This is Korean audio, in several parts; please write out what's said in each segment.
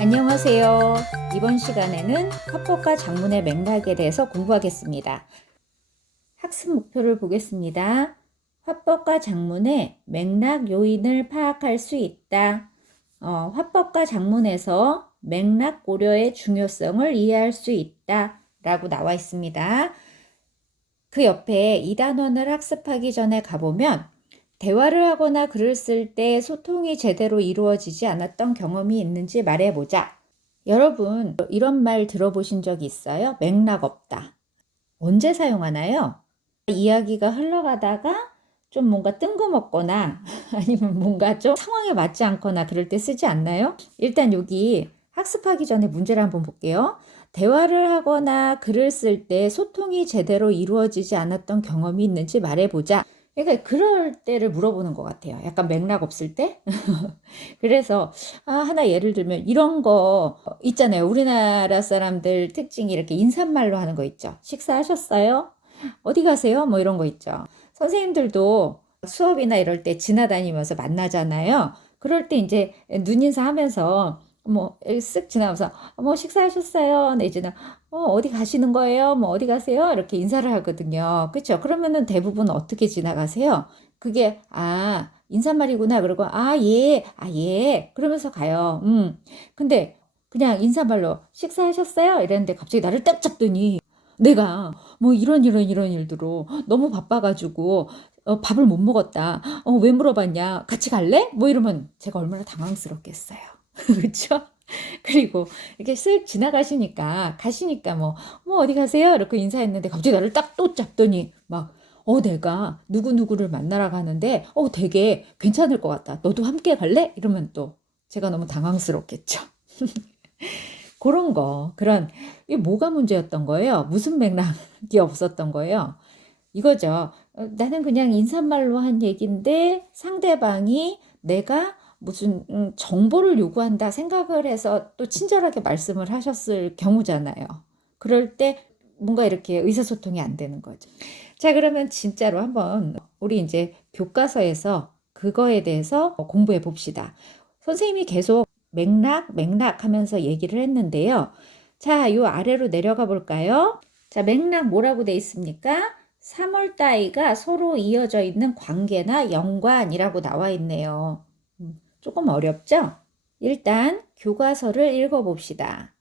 안녕하세요. 이번 시간에는 화법과 작문의 맥락에 대해서 공부하겠습니다. 학습 목표를 보겠습니다. 화법과 작문의 맥락 요인을 파악할 수 있다. 화법과 작문에서 맥락 고려의 중요성을 이해할 수 있다. 라고 나와 있습니다. 그 옆에 이 단원을 학습하기 전에 가보면 대화를 하거나 글을 쓸 때 소통이 제대로 이루어지지 않았던 경험이 있는지 말해보자. 여러분, 이런 말 들어보신 적이 있어요? 맥락 없다. 언제 사용하나요? 이야기가 흘러가다가 좀 뭔가 뜬금없거나 아니면 뭔가 좀 상황에 맞지 않거나 그럴 때 쓰지 않나요? 일단 여기 학습하기 전에 문제를 한번 볼게요. 대화를 하거나 글을 쓸 때 소통이 제대로 이루어지지 않았던 경험이 있는지 말해보자. 그러니까 그럴 때를 물어보는 것 같아요. 약간 맥락 없을 때. 그래서 하나 예를 들면 이런 거 있잖아요. 우리나라 사람들 특징이 이렇게 인사말로 하는 거 있죠. 식사하셨어요? 어디 가세요? 뭐 이런 거 있죠. 선생님들도 수업이나 이럴 때 지나다니면서 만나잖아요. 그럴 때 이제 눈인사 하면서 뭐 쓱 지나면서 뭐 식사하셨어요? 내지는 어디 가시는 거예요? 뭐 어디 가세요? 이렇게 인사를 하거든요. 그렇죠? 그러면은 대부분 어떻게 지나가세요? 그게 인사말이구나. 그러고 예. 그러면서 가요. 근데 그냥 인사말로 식사하셨어요? 이랬는데 갑자기 나를 딱 잡더니 내가 뭐 이런 일들로 너무 바빠가지고 밥을 못 먹었다. 왜 물어봤냐? 같이 갈래? 뭐 이러면 제가 얼마나 당황스럽겠어요. 그렇죠? 그리고 이렇게 쓱 지나가시니까 가시니까 뭐 어디 가세요? 이렇게 인사했는데 갑자기 나를 딱 또 잡더니 막 내가 누구누구를 만나러 가는데 되게 괜찮을 것 같다. 너도 함께 갈래? 이러면 또 제가 너무 당황스럽겠죠. 그런 거, 이게 뭐가 문제였던 거예요? 무슨 맥락이 없었던 거예요? 이거죠. 나는 그냥 인사말로 한 얘기인데 상대방이 내가 무슨 정보를 요구한다 생각을 해서 또 친절하게 말씀을 하셨을 경우잖아요. 그럴 때 뭔가 이렇게 의사소통이 안 되는 거죠. 자, 그러면 진짜로 한번 우리 이제 교과서에서 그거에 대해서 공부해 봅시다. 선생님이 계속 맥락 하면서 얘기를 했는데요. 자, 요 아래로 내려가 볼까요? 자, 맥락 뭐라고 돼 있습니까? 3월 따위가 서로 이어져 있는 관계나 연관이라고 나와 있네요. 조금 어렵죠? 일단 교과서를 읽어봅시다.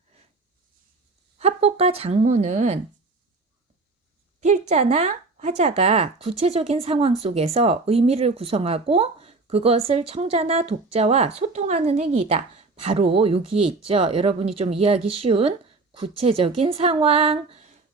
화법과 작문은 필자나 화자가 구체적인 상황 속에서 의미를 구성하고 그것을 청자나 독자와 소통하는 행위이다. 바로 여기에 있죠. 여러분이 좀 이해하기 쉬운 구체적인 상황.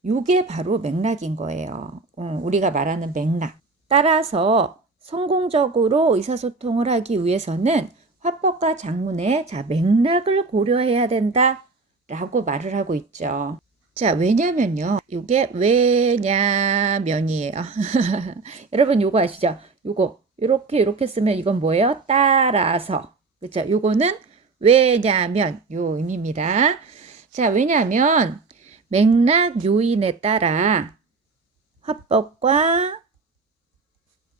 요게 바로 맥락인 거예요. 우리가 말하는 맥락. 따라서 성공적으로 의사소통을 하기 위해서는 화법과 작문의 맥락을 고려해야 된다라고 말을 하고 있죠. 자, 왜냐면요. 이게 왜냐면이에요. 여러분 요거 아시죠? 요거 이렇게 쓰면 이건 뭐예요? 따라서. 그렇죠? 요거는 왜냐면 요 의미입니다. 자, 왜냐면 맥락 요인에 따라 화법과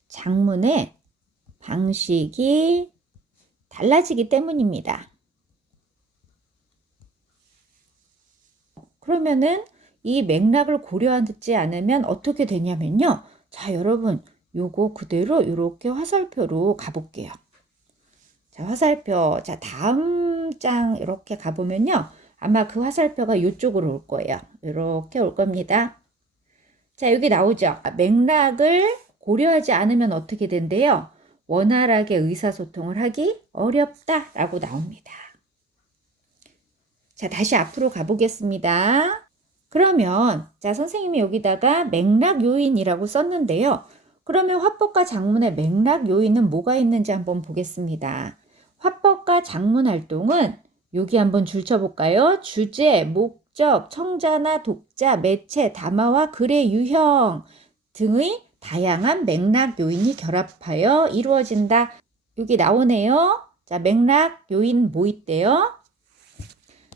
작문의 방식이 달라지기 때문입니다. 그러면은 이 맥락을 고려하지 않으면 어떻게 되냐면요. 자, 여러분, 요거 그대로 이렇게 화살표로 가볼게요. 자, 화살표. 자, 다음 장 이렇게 가보면요. 아마 그 화살표가 이쪽으로 올 거예요. 이렇게 올 겁니다. 자, 여기 나오죠. 맥락을 고려하지 않으면 어떻게 된대요? 원활하게 의사소통을 하기 어렵다라고 나옵니다. 자, 다시 앞으로 가보겠습니다. 그러면 자, 선생님이 여기다가 맥락 요인이라고 썼는데요. 그러면 화법과 작문의 맥락 요인은 뭐가 있는지 한번 보겠습니다. 화법과 작문 활동은 여기 한번 줄 쳐볼까요? 주제, 목적, 청자나 독자, 매체, 담화와 글의 유형 등의 다양한 맥락 요인이 결합하여 이루어진다. 여기 나오네요. 자, 맥락 요인 뭐 있대요?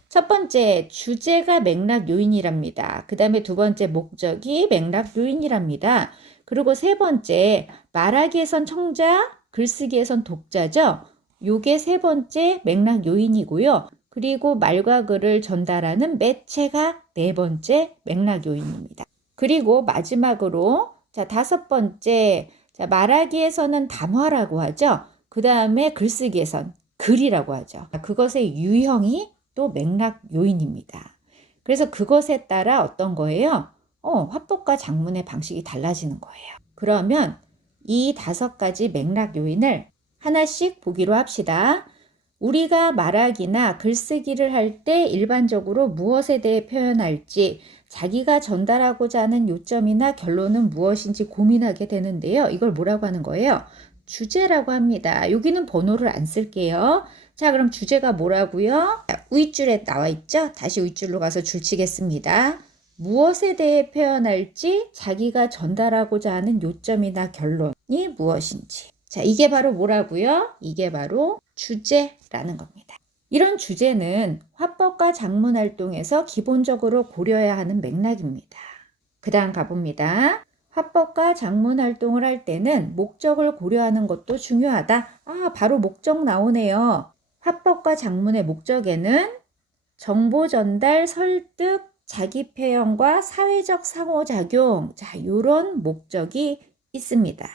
첫 번째, 주제가 맥락 요인이랍니다. 그 다음에 두 번째, 목적이 맥락 요인이랍니다. 그리고 세 번째, 말하기에선 청자, 글쓰기에선 독자죠. 요게 세 번째 맥락 요인이고요. 그리고 말과 글을 전달하는 매체가 네 번째 맥락 요인입니다. 그리고 마지막으로 자, 다섯 번째, 자, 말하기에서는 담화라고 하죠. 그 다음에 글쓰기에선 글이라고 하죠. 그것의 유형이 또 맥락 요인입니다. 그래서 그것에 따라 어떤 거예요? 화법과 작문의 방식이 달라지는 거예요. 그러면 이 다섯 가지 맥락 요인을 하나씩 보기로 합시다. 우리가 말하기나 글쓰기를 할 때 일반적으로 무엇에 대해 표현할지, 자기가 전달하고자 하는 요점이나 결론은 무엇인지 고민하게 되는데요. 이걸 뭐라고 하는 거예요? 주제라고 합니다. 여기는 번호를 안 쓸게요. 자, 그럼 주제가 뭐라고요? 윗줄에 나와 있죠? 다시 윗줄로 가서 줄 치겠습니다. 무엇에 대해 표현할지, 자기가 전달하고자 하는 요점이나 결론이 무엇인지. 자, 이게 바로 뭐라고요? 이게 바로 주제라는 겁니다. 이런 주제는 화법과 작문 활동에서 기본적으로 고려해야 하는 맥락입니다. 그 다음 가봅니다. 화법과 작문 활동을 할 때는 목적을 고려하는 것도 중요하다. 바로 목적 나오네요. 화법과 작문의 목적에는 정보 전달, 설득, 자기 표현과 사회적 상호작용, 자, 이런 목적이 있습니다.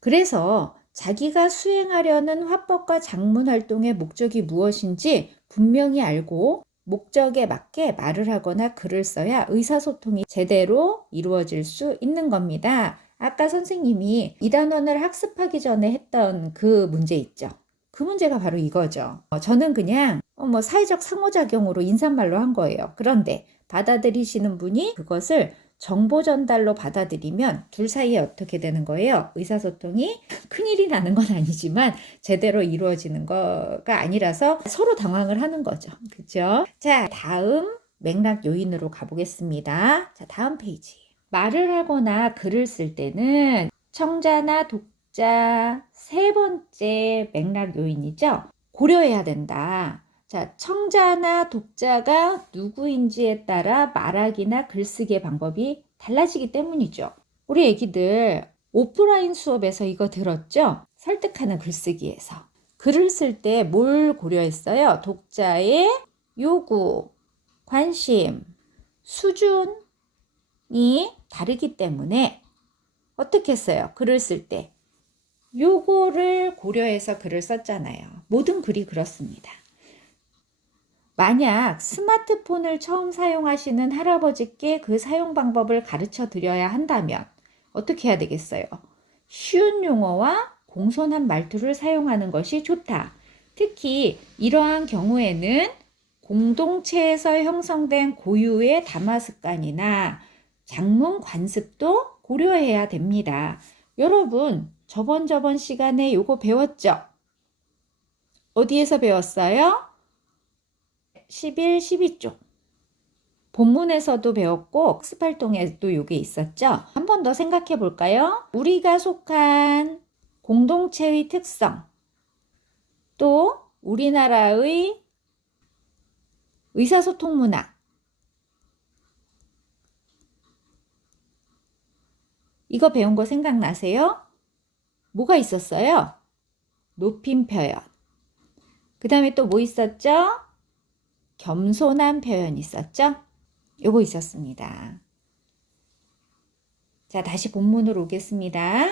그래서 자기가 수행하려는 화법과 작문 활동의 목적이 무엇인지 분명히 알고 목적에 맞게 말을 하거나 글을 써야 의사소통이 제대로 이루어질 수 있는 겁니다. 아까 선생님이 이 단원을 학습하기 전에 했던 그 문제 있죠. 그 문제가 바로 이거죠. 저는 그냥 사회적 상호작용으로 인사말로 한 거예요. 그런데 받아들이시는 분이 그것을 정보 전달로 받아들이면 둘 사이에 어떻게 되는 거예요? 의사소통이 큰일이 나는 건 아니지만 제대로 이루어지는 거가 아니라서 서로 당황을 하는 거죠. 그죠? 자, 다음 맥락 요인으로 가보겠습니다. 자, 다음 페이지. 말을 하거나 글을 쓸 때는 청자나 독자 세 번째 맥락 요인이죠. 고려해야 된다. 자, 청자나 독자가 누구인지에 따라 말하기나 글쓰기의 방법이 달라지기 때문이죠. 우리 애기들 오프라인 수업에서 이거 들었죠? 설득하는 글쓰기에서. 글을 쓸 때 뭘 고려했어요? 독자의 요구, 관심, 수준이 다르기 때문에 어떻게 했어요? 글을 쓸 때. 요거를 고려해서 글을 썼잖아요. 모든 글이 그렇습니다. 만약 스마트폰을 처음 사용하시는 할아버지께 그 사용 방법을 가르쳐 드려야 한다면 어떻게 해야 되겠어요? 쉬운 용어와 공손한 말투를 사용하는 것이 좋다. 특히 이러한 경우에는 공동체에서 형성된 고유의 담화 습관이나 작문 관습도 고려해야 됩니다. 여러분, 저번 시간에 요거 배웠죠? 어디에서 배웠어요? 11, 12쪽. 본문에서도 배웠고 학습활동에도 이게 있었죠. 한 번 더 생각해 볼까요? 우리가 속한 공동체의 특성, 또 우리나라의 의사소통 문화, 이거 배운 거 생각나세요? 뭐가 있었어요? 높임 표현. 그 다음에 또 뭐 있었죠? 겸손한 표현이 있었죠? 요거 있었습니다. 자, 다시 본문으로 오겠습니다.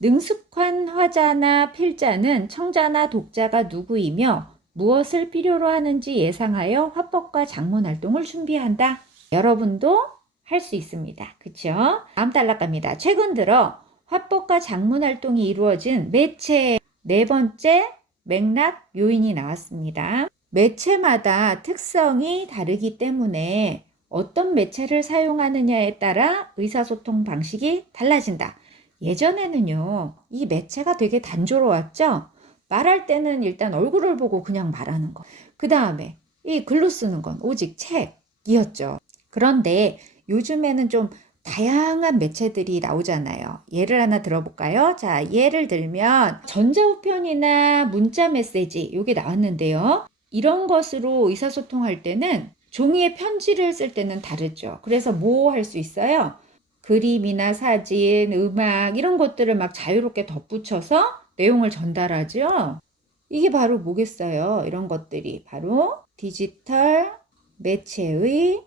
능숙한 화자나 필자는 청자나 독자가 누구이며 무엇을 필요로 하는지 예상하여 화법과 작문 활동을 준비한다. 여러분도 할 수 있습니다. 그쵸? 다음 단락 갑니다. 최근 들어 화법과 작문 활동이 이루어진 매체 네 번째 맥락 요인이 나왔습니다. 매체마다 특성이 다르기 때문에 어떤 매체를 사용하느냐에 따라 의사소통 방식이 달라진다. 예전에는요, 이 매체가 되게 단조로웠죠? 말할 때는 일단 얼굴을 보고 그냥 말하는 거. 그 다음에 이 글로 쓰는 건 오직 책이었죠. 그런데 요즘에는 좀 다양한 매체들이 나오잖아요. 예를 하나 들어볼까요? 자, 예를 들면 전자우편이나 문자 메시지 이게 나왔는데요. 이런 것으로 의사소통할 때는 종이에 편지를 쓸 때는 다르죠. 그래서 뭐 할 수 있어요? 그림이나 사진, 음악 이런 것들을 막 자유롭게 덧붙여서 내용을 전달하죠. 이게 바로 뭐겠어요? 이런 것들이 바로 디지털 매체의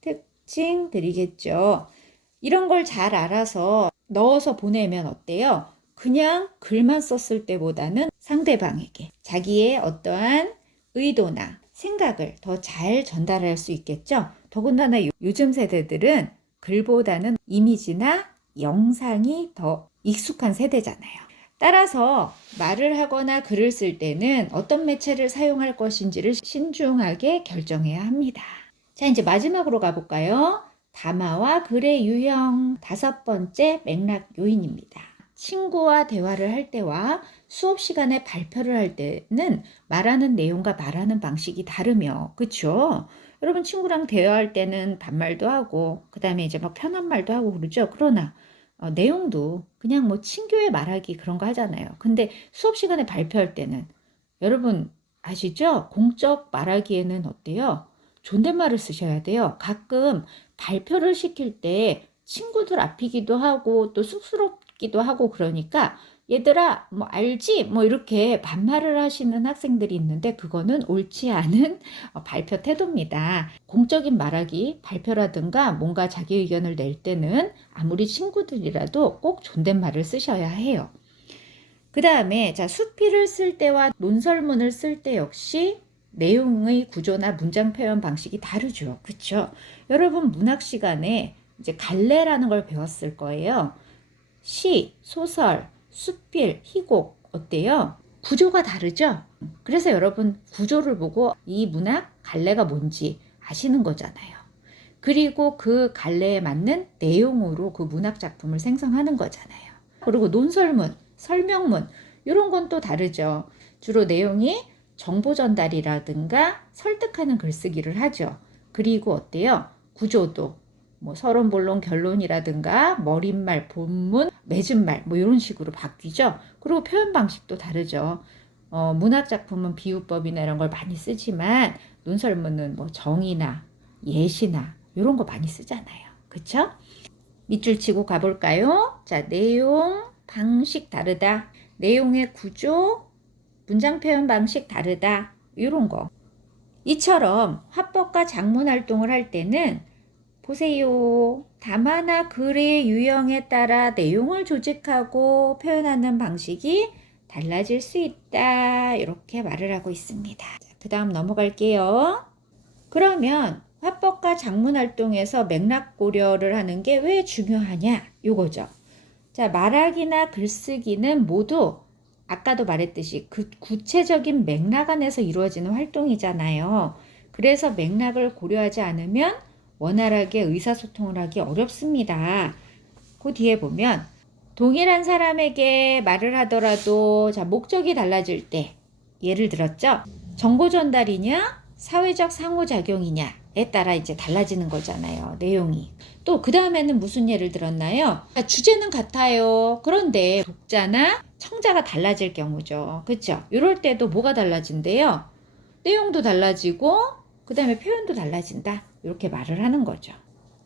특징들이겠죠. 이런 걸 잘 알아서 넣어서 보내면 어때요? 그냥 글만 썼을 때보다는 상대방에게 자기의 어떠한 의도나 생각을 더 잘 전달할 수 있겠죠. 더군다나 요즘 세대들은 글보다는 이미지나 영상이 더 익숙한 세대잖아요. 따라서 말을 하거나 글을 쓸 때는 어떤 매체를 사용할 것인지를 신중하게 결정해야 합니다. 자, 이제 마지막으로 가볼까요? 담화와 글의 유형 5번째 맥락 요인입니다. 친구와 대화를 할 때와 수업 시간에 발표를 할 때는 말하는 내용과 말하는 방식이 다르며, 그쵸? 여러분 친구랑 대화할 때는 반말도 하고, 그 다음에 이제 막 편한 말도 하고 그러죠? 그러나 내용도 그냥 뭐 친교의 말하기 그런 거 하잖아요. 근데 수업 시간에 발표할 때는 여러분 아시죠? 공적 말하기에는 어때요? 존댓말을 쓰셔야 돼요. 가끔 발표를 시킬 때 친구들 앞이기도 하고 또 쑥스럽기도 하고 그러니까 얘들아 뭐 알지? 뭐 이렇게 반말을 하시는 학생들이 있는데 그거는 옳지 않은 발표 태도입니다. 공적인 말하기, 발표라든가 뭔가 자기 의견을 낼 때는 아무리 친구들이라도 꼭 존댓말을 쓰셔야 해요. 그 다음에 자 수필을 쓸 때와 논설문을 쓸 때 역시 내용의 구조나 문장 표현 방식이 다르죠. 그렇죠? 여러분 문학 시간에 이제 갈래라는 걸 배웠을 거예요. 시, 소설, 수필, 희곡 어때요? 구조가 다르죠? 그래서 여러분 구조를 보고 이 문학 갈래가 뭔지 아시는 거잖아요. 그리고 그 갈래에 맞는 내용으로 그 문학 작품을 생성하는 거잖아요. 그리고 논설문, 설명문 이런 건 또 다르죠. 주로 내용이 정보 전달이라든가 설득하는 글쓰기를 하죠. 그리고 어때요? 구조도 뭐 서론, 본론, 결론이라든가 머릿말, 본문, 맺은말 뭐 이런 식으로 바뀌죠. 그리고 표현 방식도 다르죠. 문학 작품은 비유법이나 이런 걸 많이 쓰지만 논설문은 뭐 정의나 예시나 이런 거 많이 쓰잖아요. 그쵸? 밑줄 치고 가볼까요? 자, 내용, 방식 다르다. 내용의 구조, 문장 표현 방식 다르다. 이런 거. 이처럼 화법과 작문 활동을 할 때는 보세요. 담화나 글의 유형에 따라 내용을 조직하고 표현하는 방식이 달라질 수 있다. 이렇게 말을 하고 있습니다. 그 다음 넘어갈게요. 그러면 화법과 작문 활동에서 맥락 고려를 하는 게 왜 중요하냐? 요거죠. 자, 말하기나 글쓰기는 모두 아까도 말했듯이 그 구체적인 맥락 안에서 이루어지는 활동이잖아요. 그래서 맥락을 고려하지 않으면 원활하게 의사소통을 하기 어렵습니다. 그 뒤에 보면 동일한 사람에게 말을 하더라도 자, 목적이 달라질 때 예를 들었죠. 정보 전달이냐 사회적 상호작용이냐에 따라 이제 달라지는 거잖아요. 내용이. 또 그 다음에는 무슨 예를 들었나요? 주제는 같아요. 그런데 독자나 청자가 달라질 경우죠. 그렇죠? 이럴 때도 뭐가 달라진대요? 내용도 달라지고 그 다음에 표현도 달라진다. 이렇게 말을 하는 거죠.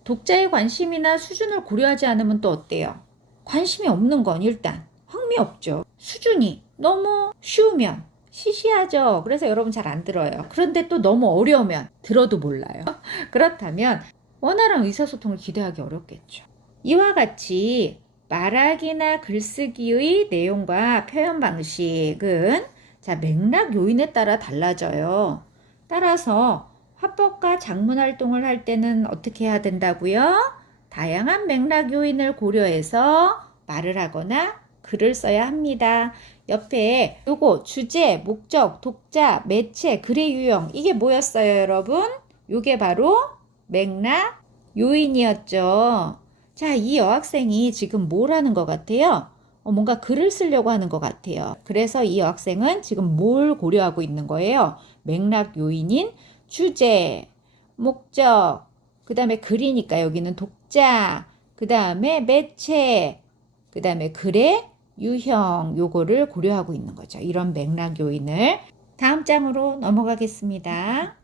독자의 관심이나 수준을 고려하지 않으면 또 어때요? 관심이 없는 건 일단 흥미없죠. 수준이 너무 쉬우면 시시하죠. 그래서 여러분 잘 안 들어요. 그런데 또 너무 어려우면 들어도 몰라요. 그렇다면 원활한 의사소통을 기대하기 어렵겠죠. 이와 같이 말하기나 글쓰기의 내용과 표현 방식은 자, 맥락 요인에 따라 달라져요. 따라서 화법과 작문 활동을 할 때는 어떻게 해야 된다고요? 다양한 맥락 요인을 고려해서 말을 하거나 글을 써야 합니다. 옆에 요거 주제, 목적, 독자, 매체, 글의 유형 이게 뭐였어요, 여러분? 요게 바로 맥락 요인이었죠. 자, 이 여학생이 지금 뭘 하는 것 같아요? 뭔가 글을 쓰려고 하는 것 같아요. 그래서 이 여학생은 지금 뭘 고려하고 있는 거예요? 맥락 요인인 주제, 목적, 그 다음에 글이니까 여기는 독자, 그 다음에 매체, 그 다음에 글의 유형, 요거를 고려하고 있는 거죠. 이런 맥락 요인을. 다음 장으로 넘어가겠습니다.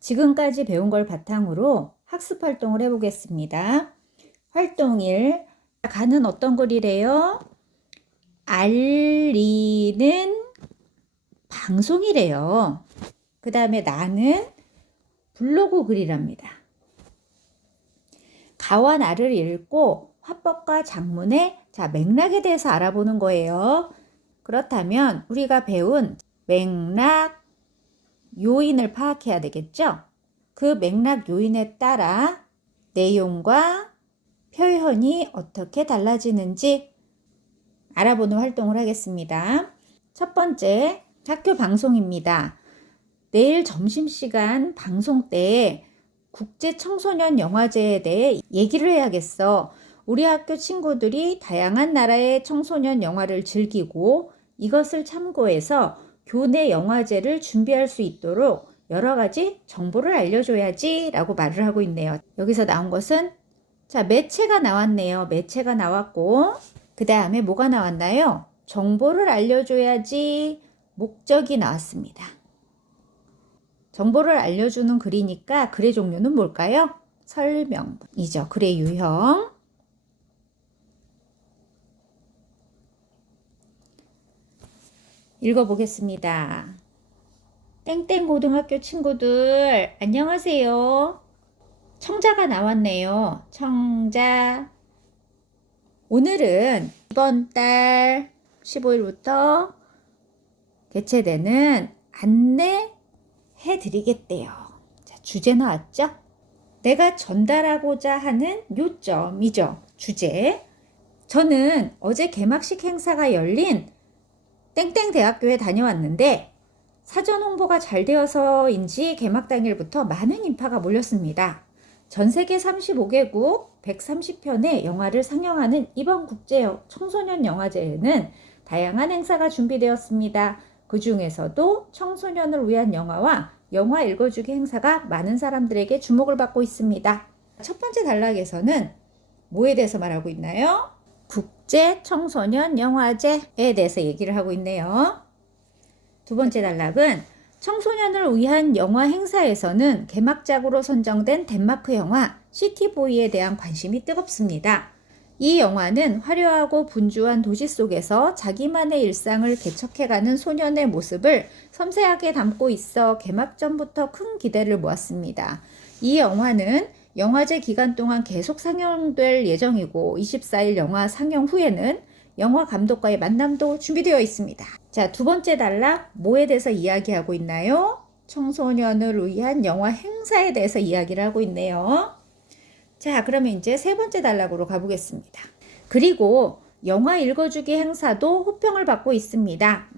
지금까지 배운 걸 바탕으로 학습 활동을 해보겠습니다. 활동 1. 가는 어떤 글이래요? 알리는 방송이래요. 그 다음에 나는 블로그 글이랍니다. 가와 나를 읽고 화법과 작문의 맥락에 대해서 알아보는 거예요. 그렇다면 우리가 배운 맥락 요인을 파악해야 되겠죠? 그 맥락 요인에 따라 내용과 표현이 어떻게 달라지는지 알아보는 활동을 하겠습니다. 첫 번째, 학교 방송입니다. 내일 점심시간 방송 때 국제청소년 영화제에 대해 얘기를 해야겠어. 우리 학교 친구들이 다양한 나라의 청소년 영화를 즐기고 이것을 참고해서 교내 영화제를 준비할 수 있도록 여러 가지 정보를 알려줘야지 라고 말을 하고 있네요. 여기서 나온 것은 매체가 나왔네요. 매체가 나왔고 그 다음에 뭐가 나왔나요? 정보를 알려줘야지 목적이 나왔습니다. 정보를 알려주는 글이니까 글의 종류는 뭘까요? 설명이죠. 글의 유형. 읽어보겠습니다. 땡땡 고등학교 친구들 안녕하세요. 청자가 나왔네요. 청자. 오늘은 이번 달 15일부터 개최되는 안내해 드리겠대요. 주제 나왔죠? 내가 전달하고자 하는 요점이죠. 주제. 저는 어제 개막식 행사가 열린 땡땡 대학교에 다녀왔는데 사전 홍보가 잘 되어서인지 개막 당일부터 많은 인파가 몰렸습니다. 전 세계 35개국 130편의 영화를 상영하는 이번 국제 청소년 영화제에는 다양한 행사가 준비되었습니다. 그 중에서도 청소년을 위한 영화와 영화 읽어주기 행사가 많은 사람들에게 주목을 받고 있습니다. 첫 번째 단락에서는 뭐에 대해서 말하고 있나요? 국제 청소년 영화제에 대해서 얘기를 하고 있네요. 두 번째 단락은 청소년을 위한 영화 행사에서는 개막작으로 선정된 덴마크 영화 시티보이에 대한 관심이 뜨겁습니다. 이 영화는 화려하고 분주한 도시 속에서 자기만의 일상을 개척해가는 소년의 모습을 섬세하게 담고 있어 개막 전부터 큰 기대를 모았습니다. 이 영화는 영화제 기간 동안 계속 상영될 예정이고 24일 영화 상영 후에는 영화 감독과의 만남도 준비되어 있습니다. 두 번째 단락 뭐에 대해서 이야기하고 있나요? 청소년을 위한 영화 행사에 대해서 이야기를 하고 있네요. 그러면 이제 세 번째 단락으로 가보겠습니다. 그리고 영화 읽어주기 행사도 호평을 받고 있습니다.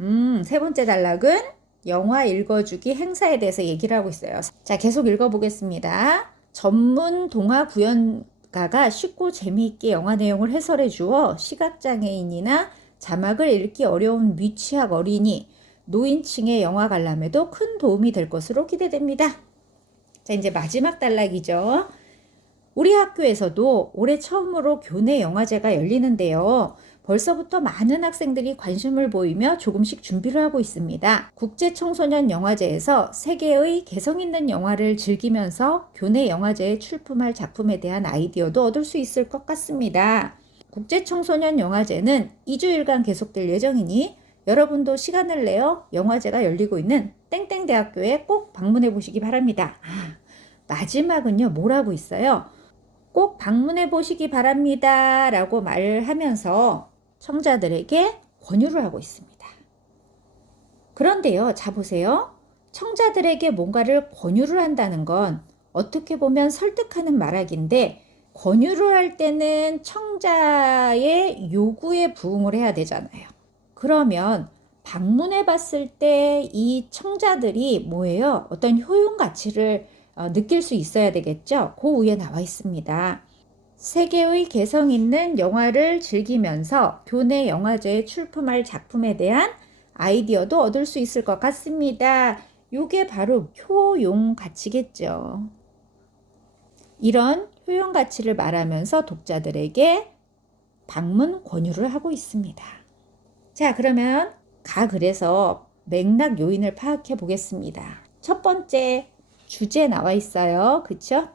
세 번째 단락은 영화 읽어주기 행사에 대해서 얘기를 하고 있어요. 계속 읽어보겠습니다. 전문 동화 구연가가 쉽고 재미있게 영화 내용을 해설해 주어 시각장애인이나 자막을 읽기 어려운 미취학 어린이, 노인층의 영화 관람에도 큰 도움이 될 것으로 기대됩니다. 이제 마지막 단락이죠. 우리 학교에서도 올해 처음으로 교내 영화제가 열리는데요. 벌써부터 많은 학생들이 관심을 보이며 조금씩 준비를 하고 있습니다. 국제청소년 영화제에서 세계의 개성 있는 영화를 즐기면서 교내 영화제에 출품할 작품에 대한 아이디어도 얻을 수 있을 것 같습니다. 국제청소년 영화제는 2주일간 계속될 예정이니 여러분도 시간을 내어 영화제가 열리고 있는 땡땡대학교에 꼭 방문해 보시기 바랍니다. 마지막은요, 뭐라고 있어요? 꼭 방문해 보시기 바랍니다 라고 말을 하면서 청자들에게 권유를 하고 있습니다. 그런데요, 보세요. 청자들에게 뭔가를 권유를 한다는 건 어떻게 보면 설득하는 말하기인데 권유를 할 때는 청자의 요구에 부응을 해야 되잖아요. 그러면 방문해 봤을 때 이 청자들이 뭐예요? 어떤 효용 가치를 느낄 수 있어야 되겠죠? 그 위에 나와 있습니다. 세계의 개성 있는 영화를 즐기면서 교내 영화제에 출품할 작품에 대한 아이디어도 얻을 수 있을 것 같습니다. 이게 바로 효용 가치겠죠. 이런 효용 가치를 말하면서 독자들에게 방문 권유를 하고 있습니다. 그러면 글에서 맥락 요인을 파악해 보겠습니다. 첫 번째, 주제 나와 있어요. 그쵸?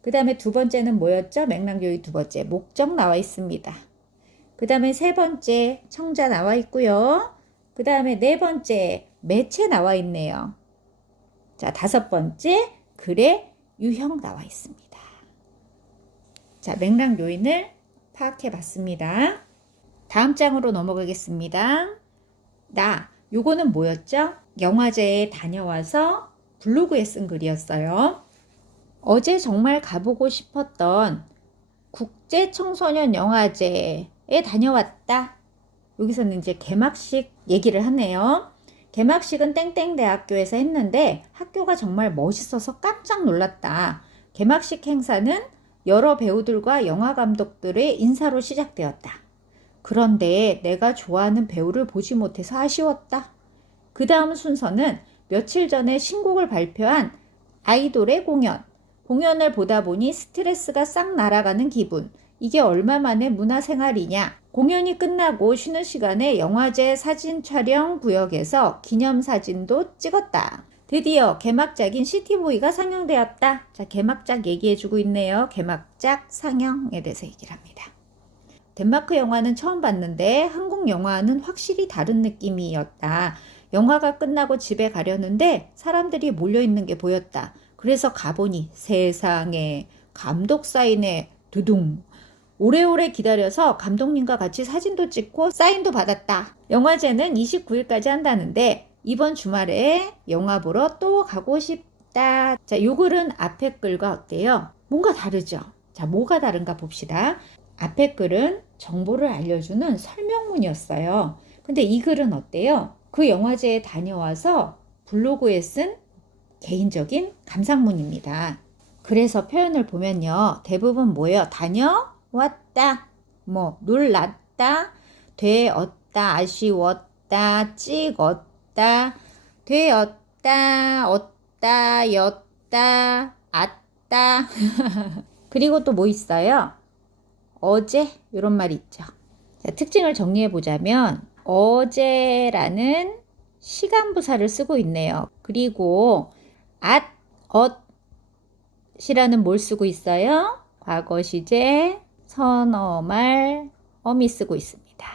그 다음에 두 번째는 뭐였죠? 맥락 요인 두 번째, 목적 나와 있습니다. 그 다음에 세 번째, 청자 나와 있고요. 그 다음에 네 번째, 매체 나와 있네요. 자, 5번째, 글의 유형 나와 있습니다. 자, 맥락 요인을 파악해 봤습니다. 다음 장으로 넘어가겠습니다. 요거는 뭐였죠? 영화제에 다녀와서 블로그에 쓴 글이었어요. 어제 정말 가보고 싶었던 국제청소년 영화제에 다녀왔다. 여기서는 이제 개막식 얘기를 하네요. 개막식은 땡땡대학교에서 했는데 학교가 정말 멋있어서 깜짝 놀랐다. 개막식 행사는 여러 배우들과 영화 감독들의 인사로 시작되었다. 그런데 내가 좋아하는 배우를 보지 못해서 아쉬웠다. 그 다음 순서는 며칠 전에 신곡을 발표한 아이돌의 공연을 보다 보니 스트레스가 싹 날아가는 기분. 이게 얼마만의 문화생활이냐. 공연이 끝나고 쉬는 시간에 영화제 사진 촬영 구역에서 기념사진도 찍었다. 드디어 개막작인 시티보이가 상영되었다. 자, 개막작 얘기해주고 있네요. 개막작 상영에 대해서 얘기를 합니다. 덴마크 영화는 처음 봤는데 한국 영화는 확실히 다른 느낌이었다. 영화가 끝나고 집에 가려는데 사람들이 몰려있는 게 보였다. 그래서 가보니 세상에 감독 사인회 두둥. 오래오래 기다려서 감독님과 같이 사진도 찍고 사인도 받았다. 영화제는 29일까지 한다는데 이번 주말에 영화 보러 또 가고 싶다. 자, 요 글은 앞에 글과 어때요? 뭔가 다르죠? 자, 뭐가 다른가 봅시다. 앞에 글은 정보를 알려주는 설명문이었어요. 근데 이 글은 어때요? 그 영화제에 다녀와서 블로그에 쓴 개인적인 감상문입니다. 그래서 표현을 보면요. 대부분 뭐예요? 다녀왔다, 놀랐다, 되었다, 아쉬웠다, 찍었다, 되었다, 얻다, 였다, 앗다. 그리고 또 뭐 있어요? 어제 이런 말이 있죠. 자, 특징을 정리해 보자면 어제라는 시간부사를 쓰고 있네요. 그리고 엇이라는 뭘 쓰고 있어요? 과거 시제, 선어말, 어미 쓰고 있습니다.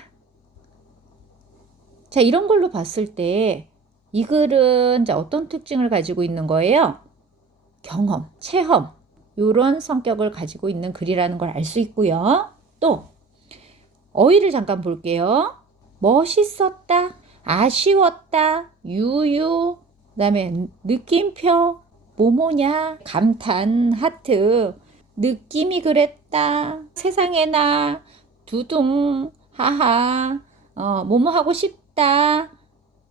자, 이런 걸로 봤을 때 이 글은 어떤 특징을 가지고 있는 거예요? 경험, 체험, 이런 성격을 가지고 있는 글이라는 걸 알 수 있고요. 또 어휘를 잠깐 볼게요. 멋있었다, 아쉬웠다, 유유, 그 다음에 느낌표, 뭐뭐냐, 감탄, 하트, 느낌이 그랬다, 세상에나, 두둥, 하하, 뭐뭐 하고 싶다,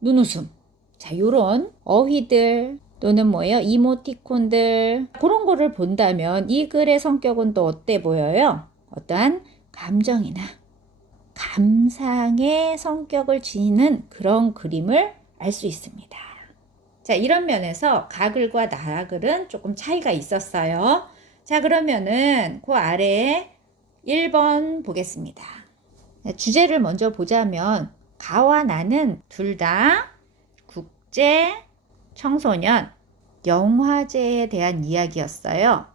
눈웃음. 자, 요런 어휘들 또는 뭐예요? 이모티콘들, 그런 거를 본다면 이 글의 성격은 또 어때 보여요? 어떠한 감정이나 감상의 성격을 지니는 그런 그림을 알 수 있습니다. 자, 이런 면에서 가글과 나글은 조금 차이가 있었어요. 자, 그러면은 그 아래에 1번 보겠습니다. 주제를 먼저 보자면 가와 나는 둘 다 국제 청소년 영화제에 대한 이야기였어요.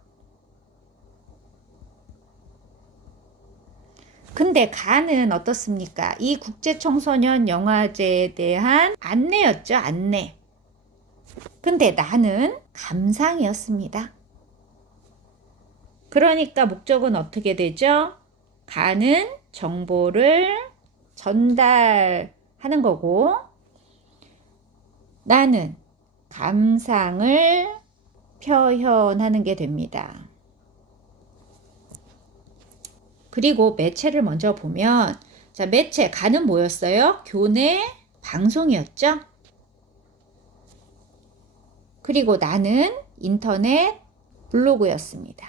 근데 가는 어떻습니까? 이 국제청소년 영화제에 대한 안내였죠, 안내. 근데 나는 감상이었습니다. 그러니까 목적은 어떻게 되죠? 가는 정보를 전달하는 거고, 나는 감상을 표현하는 게 됩니다. 그리고 매체를 먼저 보면, 자, 매체, 가는 뭐였어요? 교내 방송이었죠? 그리고 나는 인터넷 블로그였습니다.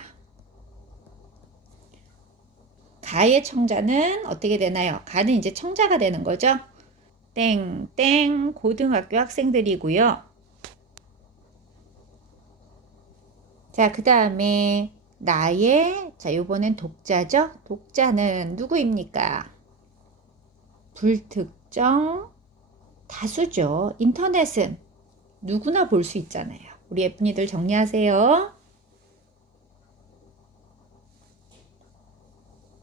가의 청자는 어떻게 되나요? 가는 이제 청자가 되는 거죠? 땡땡 고등학교 학생들이고요. 자, 그 다음에 나의, 자, 요번엔 독자죠? 독자는 누구입니까? 불특정 다수죠. 인터넷은 누구나 볼 수 있잖아요. 우리 예쁜이들 정리하세요.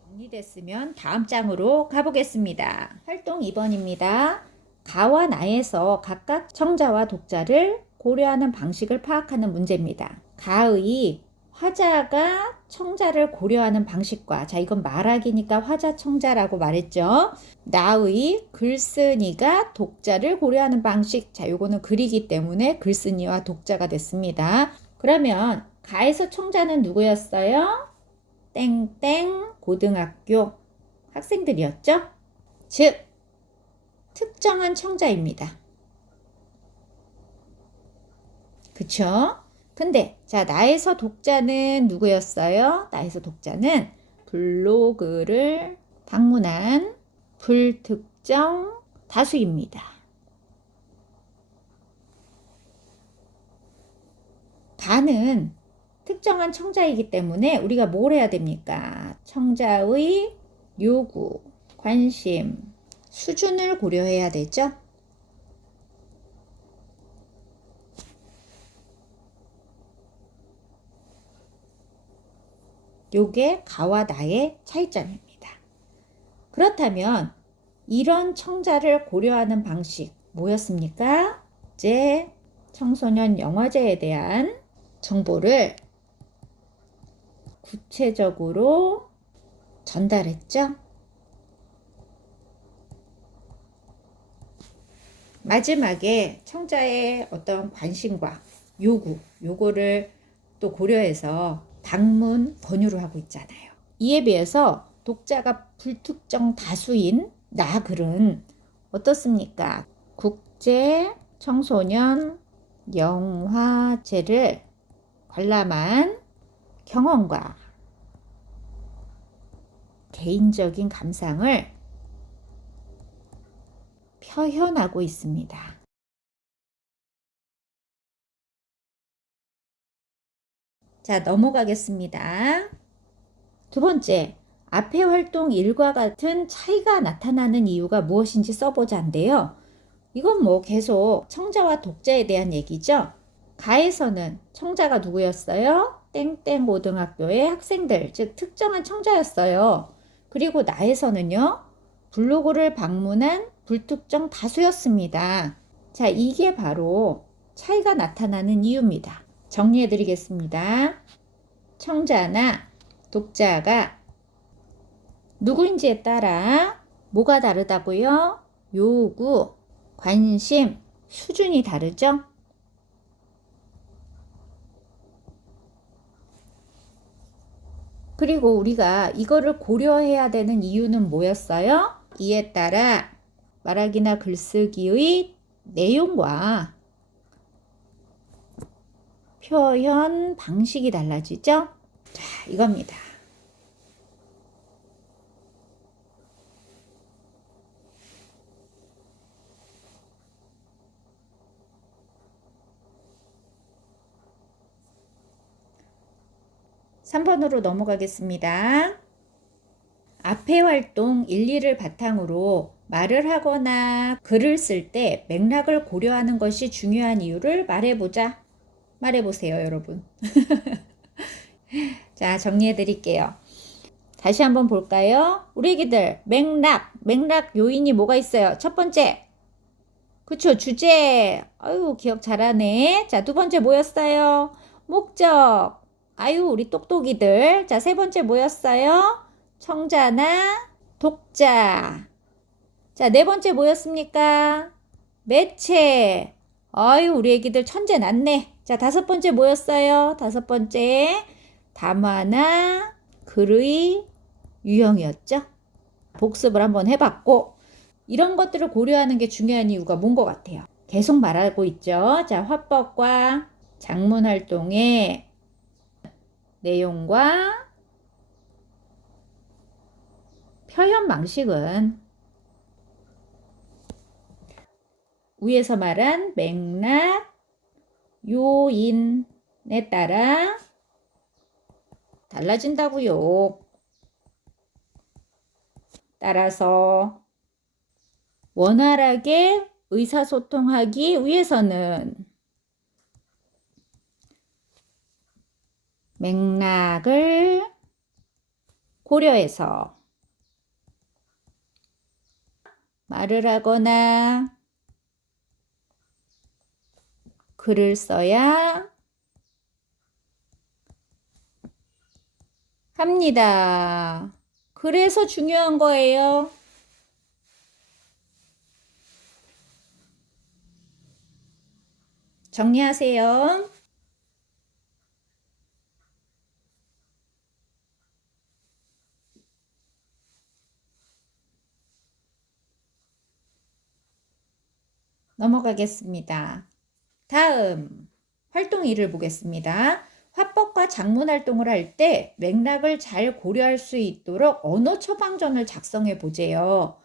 정리됐으면 다음 장으로 가보겠습니다. 활동 2번입니다. 가와 나에서 각각 청자와 독자를 고려하는 방식을 파악하는 문제입니다. 가의 화자가 청자를 고려하는 방식과, 자, 이건 말하기니까 화자 청자라고 말했죠. 나의 글쓴이가 독자를 고려하는 방식, 자, 요거는 글이기 때문에 글쓴이와 독자가 됐습니다. 그러면 가에서 청자는 누구였어요? 땡땡 고등학교 학생들이었죠? 즉 특정한 청자입니다. 그쵸? 근데 자, 나에서 독자는 누구였어요? 나에서 독자는 블로그를 방문한 불특정 다수입니다. 가는 특정한 청자이기 때문에 우리가 뭘 해야 됩니까? 청자의 요구, 관심, 수준을 고려해야 되죠? 요게 가와 나의 차이점입니다. 그렇다면 이런 청자를 고려하는 방식 뭐였습니까? 이제 청소년 영화제에 대한 정보를 구체적으로 전달했죠? 마지막에 청자의 어떤 관심과 요거를 또 고려해서 방문 권유를 하고 있잖아요. 이에 비해서 독자가 불특정 다수인 나 글은 어떻습니까? 국제 청소년 영화제를 관람한 경험과 개인적인 감상을 표현하고 있습니다. 자, 넘어가겠습니다. 두 번째, 앞의 활동 1과 같은 차이가 나타나는 이유가 무엇인지 써보자인데요. 이건 뭐 계속 청자와 독자에 대한 얘기죠. 가에서는 청자가 누구였어요? 땡땡 고등학교의 학생들, 즉 특정한 청자였어요. 그리고 나에서는요, 블로그를 방문한 불특정 다수였습니다. 자, 이게 바로 차이가 나타나는 이유입니다. 정리해 드리겠습니다. 청자나 독자가 누구인지에 따라 뭐가 다르다고요? 요구, 관심, 수준이 다르죠? 그리고 우리가 이거를 고려해야 되는 이유는 뭐였어요? 이에 따라 말하기나 글쓰기의 내용과 표현 방식이 달라지죠? 자, 이겁니다. (3번으로) 넘어가겠습니다. 앞의 활동 1, 2를 바탕으로 말을 하거나 글을 쓸 때 맥락을 고려하는 것이 중요한 이유를 말해보자. 말해보세요, 여러분. 자, 정리해 드릴게요. 다시 한번 볼까요? 우리 애기들, 맥락 요인이 뭐가 있어요? 첫 번째, 그쵸, 주제. 아유, 기억 잘하네. 자, 두 번째 뭐였어요? 목적. 아유, 우리 똑똑이들. 자, 세 번째 뭐였어요? 청자나 독자. 자, 네 번째 뭐였습니까? 매체. 아유, 우리 애기들 천재 났네. 자, 다섯 번째 뭐였어요? 다섯 번째, 담화나 글의 유형이었죠. 복습을 한번 해봤고, 이런 것들을 고려하는 게 중요한 이유가 뭔 것 같아요? 계속 말하고 있죠. 자, 화법과 작문 활동의 내용과 표현 방식은 위에서 말한 맥락, 요인에 따라 달라진다고요. 따라서 원활하게 의사소통하기 위해서는 맥락을 고려해서 말을 하거나 글을 써야 합니다. 그래서 중요한 거예요. 정리하세요. 넘어가겠습니다. 다음 활동 2를 보겠습니다. 화법과 작문 활동을 할 때 맥락을 잘 고려할 수 있도록 언어 처방전을 작성해 보재요.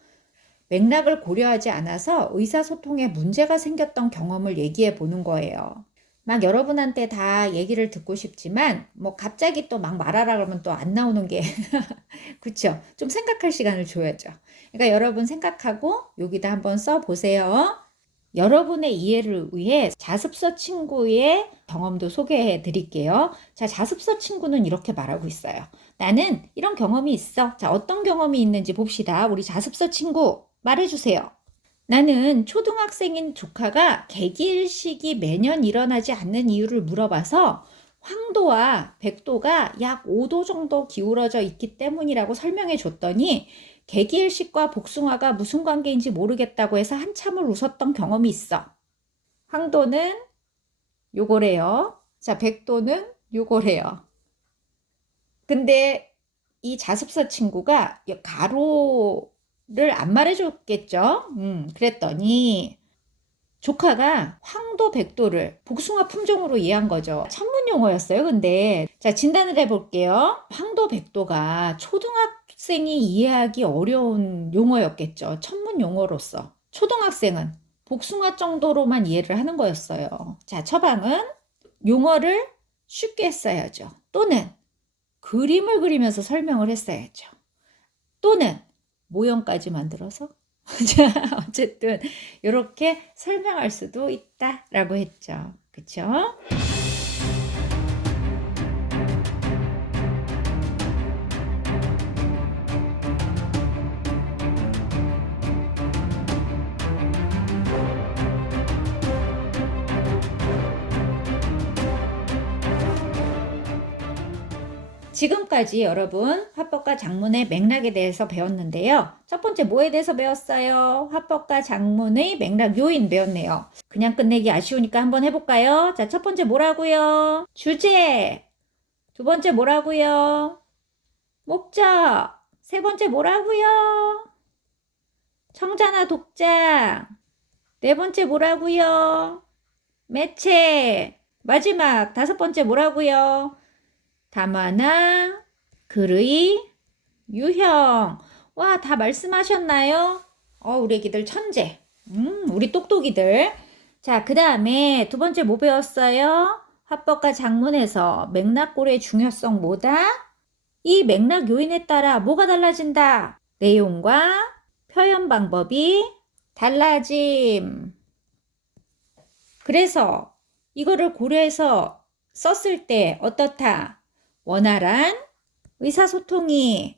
맥락을 고려하지 않아서 의사소통에 문제가 생겼던 경험을 얘기해 보는 거예요. 막 여러분한테 다 얘기를 듣고 싶지만 뭐 갑자기 또 막 말하라 그러면 또 안 나오는 게 그쵸? 좀 생각할 시간을 줘야죠. 그러니까 여러분 생각하고 여기다 한번 써 보세요. 여러분의 이해를 위해 자습서 친구의 경험도 소개해 드릴게요. 자, 자습서 친구는 이렇게 말하고 있어요. 나는 이런 경험이 있어. 자, 어떤 경험이 있는지 봅시다. 우리 자습서 친구 말해주세요. 나는 초등학생인 조카가 개기일식이 매년 일어나지 않는 이유를 물어봐서 황도와 백도가 약 5도 정도 기울어져 있기 때문이라고 설명해 줬더니 개기일식과 복숭아가 무슨 관계인지 모르겠다고 해서 한참을 웃었던 경험이 있어. 황도는 요거래요. 자, 백도는 요거래요. 근데 이 자습서 친구가 가로를 안 말해줬겠죠? 그랬더니 조카가 황도, 백도를 복숭아 품종으로 이해한 거죠. 천문 용어였어요. 근데 자, 진단을 해볼게요. 황도, 백도가 초등학생이 이해하기 어려운 용어였겠죠. 천문 용어로서. 초등학생은 복숭아 정도로만 이해를 하는 거였어요. 자, 처방은 용어를 쉽게 했어야죠. 또는 그림을 그리면서 설명을 했어야죠. 또는 모형까지 만들어서 자, 어쨌든 이렇게 설명할 수도 있다라고 했죠. 그쵸? 지금까지 여러분 화법과 작문의 맥락에 대해서 배웠는데요. 첫 번째 뭐에 대해서 배웠어요? 화법과 작문의 맥락 요인 배웠네요. 그냥 끝내기 아쉬우니까 한번 해볼까요? 자, 첫 번째 뭐라고요? 주제. 두 번째 뭐라고요? 목적. 세 번째 뭐라고요? 청자나 독자. 네 번째 뭐라고요? 매체. 마지막 다섯 번째 뭐라고요? 담화나 글의 유형. 와, 다 말씀하셨나요? 우리 애기들 천재. 우리 똑똑이들. 자, 그 다음에 두 번째 뭐 배웠어요? 화법과 작문에서 맥락고리의 중요성 뭐다? 이 맥락 요인에 따라 뭐가 달라진다? 내용과 표현 방법이 달라짐. 그래서 이거를 고려해서 썼을 때 어떻다? 원활한 의사소통이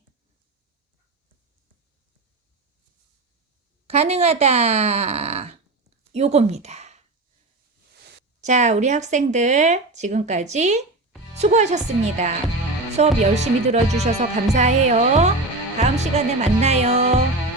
가능하다. 요겁니다. 자, 우리 학생들 지금까지 수고하셨습니다. 수업 열심히 들어주셔서 감사해요. 다음 시간에 만나요.